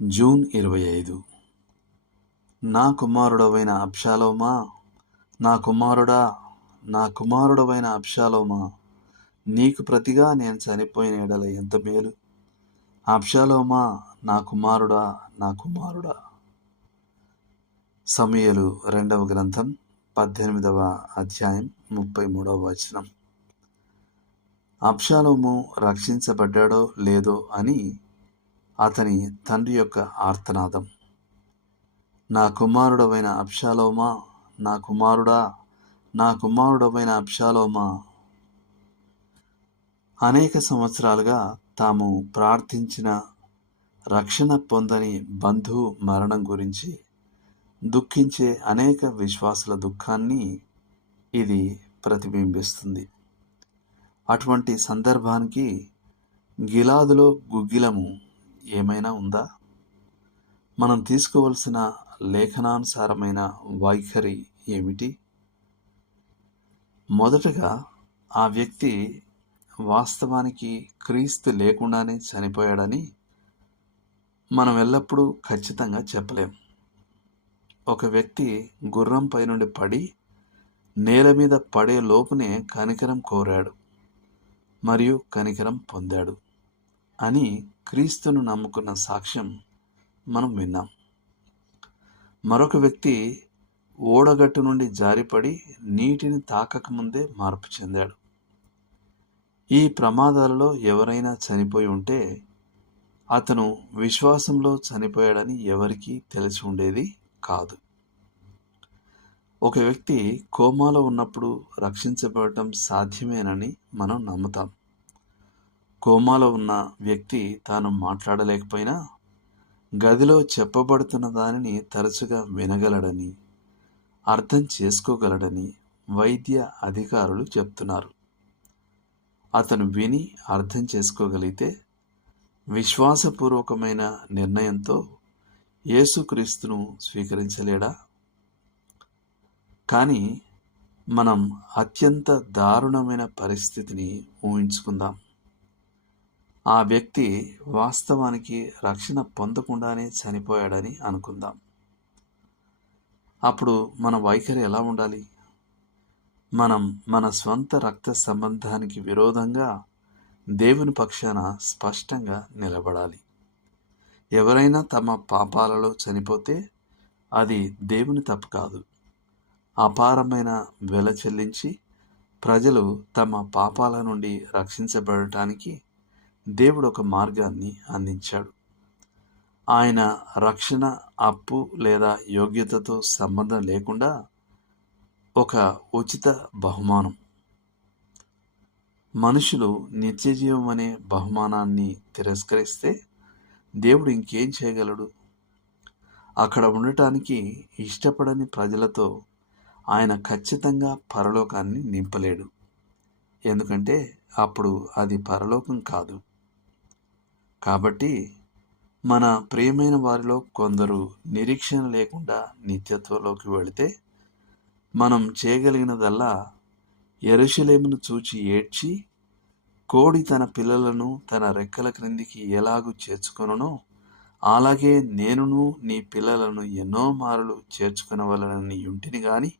June 25. నా కుమారుడవైన అబ్షాలోమా, నా కుమారుడా, నా కుమారుడవైన అబ్షాలోమా, నీకు ప్రతిగా నేను చనిపోయిన ఎడల ఎంత మేలు. అబ్షాలోమా, నా కుమారుడా, నా కుమారుడా. సమూయేలు 2వ గ్రంథం 18వ అధ్యాయం 33వ వచనం. అబ్షాలోము రక్షించబడ్డాడో లేదో అని అతని తండ్రి యొక్క ఆర్తనాదం. నా కుమారుడవైన అబ్షాలోమా, నా కుమారుడా, నా కుమారుడవైన అబ్షాలోమా. అనేక సంవత్సరాలుగా తాము ప్రార్థించిన రక్షణ పొందని బంధువు మరణం గురించి దుఃఖించే అనేక విశ్వాసుల దుఃఖాన్ని ఇది ప్రతిబింబిస్తుంది. అటువంటి సందర్భానికి గిలాదులో గుగ్గిలము ఏమైనా ఉందా? మనం తీసుకోవలసిన లేఖనానుసారమైన వైఖరి ఏమిటి? మొదటగా ఆ వ్యక్తి వాస్తవానికి క్రీస్తు లేకుండానే చనిపోయాడని మనం ఎల్లప్పుడూ ఖచ్చితంగా చెప్పలేం. ఒక వ్యక్తి గుర్రంపై నుండి పడి నేల మీద పడే లోపునే కనికరం కోరాడు మరియు కనికరం పొందాడు అని క్రీస్తును నమ్ముకున్న సాక్ష్యం మనం విన్నాం. మరొక వ్యక్తి ఓడగట్టు నుండి జారిపడి నీటిని తాకకముందే మార్పు చెందాడు. ఈ ప్రమాదాలలో ఎవరైనా చనిపోయి ఉంటే అతను విశ్వాసంలో చనిపోయాడని ఎవరికీ తెలిసి ఉండేది కాదు. ఒక వ్యక్తి కోమాలో ఉన్నప్పుడు రక్షించబడటం సాధ్యమేనని మనం నమ్ముతాం. కోమాలో ఉన్న వ్యక్తి తాను మాట్లాడలేకపోయినా గదిలో చెప్పబడుతున్న దానిని తరచుగా వినగలడని, అర్థం చేసుకోగలడని వైద్య అధికారులు చెప్తున్నారు. అతను విని అర్థం చేసుకోగలిగితే విశ్వాసపూర్వకమైన నిర్ణయంతో యేసుక్రీస్తును స్వీకరించలేడా? కానీ మనం అత్యంత దారుణమైన పరిస్థితిని ఊహించుకుందాం. ఆ వ్యక్తి వాస్తవానికి రక్షణ పొందకుండానే చనిపోయాడని అనుకుందాం. అప్పుడు మన వైఖరి ఎలా ఉండాలి? మనం మన స్వంత రక్త సంబంధానికి విరోధంగా దేవుని పక్షాన స్పష్టంగా నిలబడాలి. ఎవరైనా తమ పాపాలలో చనిపోతే అది దేవుని తప్పు కాదు. అపారమైన వెల చెల్లించి ప్రజలు తమ పాపాల నుండి రక్షించబడటానికి దేవుడు ఒక మార్గాన్ని అందించాడు. ఆయన రక్షణ అప్పు లేదా యోగ్యతతో సంబంధం లేకుండా ఒక ఉచిత బహుమానం. మనుషులు నిత్యజీవం అనే బహుమానాన్ని తిరస్కరిస్తే దేవుడు ఇంకేం చేయగలడు? అక్కడ ఉండటానికి ఇష్టపడని ప్రజలతో ఆయన ఖచ్చితంగా పరలోకాన్ని నింపలేడు. ఎందుకంటే అప్పుడు అది పరలోకం కాదు. కాబట్టి మన ప్రియమైన వారిలో కొందరు నిరీక్షణ లేకుండా నిత్యత్వంలోకి వెళితే మనం చేయగలిగినదల్లా యెరూషలేమును చూచి ఏడ్చి, కోడి తన పిల్లలను తన రెక్కల క్రిందికి ఎలాగూ చేర్చుకొనునో అలాగే నేనును నీ పిల్లలను ఎన్నో మారులు చేర్చుకొనవలనని యుంటిని గాని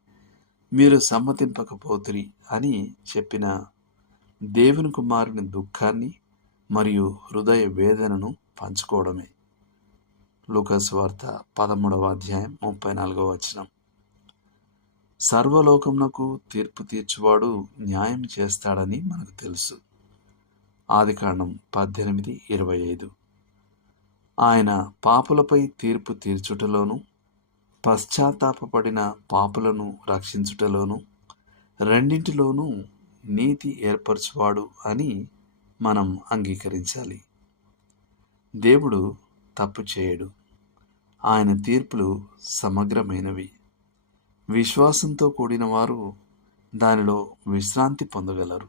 మీరు సమ్మతింపకపోతిరి అని చెప్పిన దేవుని కుమారుని దుఃఖాన్ని మరియు హృదయ వేదనను పంచుకోవడమే. లూకాసు సువార్త 13వ అధ్యాయం 34వ వచనం. సర్వలోకమునకు తీర్పు తీర్చువాడు న్యాయం చేస్తాడని మనకు తెలుసు. ఆదికాండం 18:25. ఆయన పాపులపై తీర్పు తీర్చుటలోను పశ్చాత్తాపపడిన పాపులను రక్షించుటలోను రెండింటిలోనూ నీతి ఏర్పరచువాడు అని మనం అంగీకరించాలి. దేవుడు తప్పు చేయడు. ఆయన తీర్పులు సమగ్రమైనవి. విశ్వాసంతో కూడిన వారు దానిలో విశ్రాంతి పొందగలరు.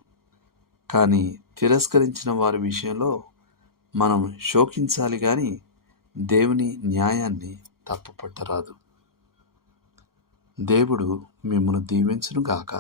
కానీ తిరస్కరించిన వారి విషయంలో మనం శోకించాలి కానీ దేవుని న్యాయాన్ని తప్పుపట్టరాదు. దేవుడు మిమ్మును దీవించును గాక.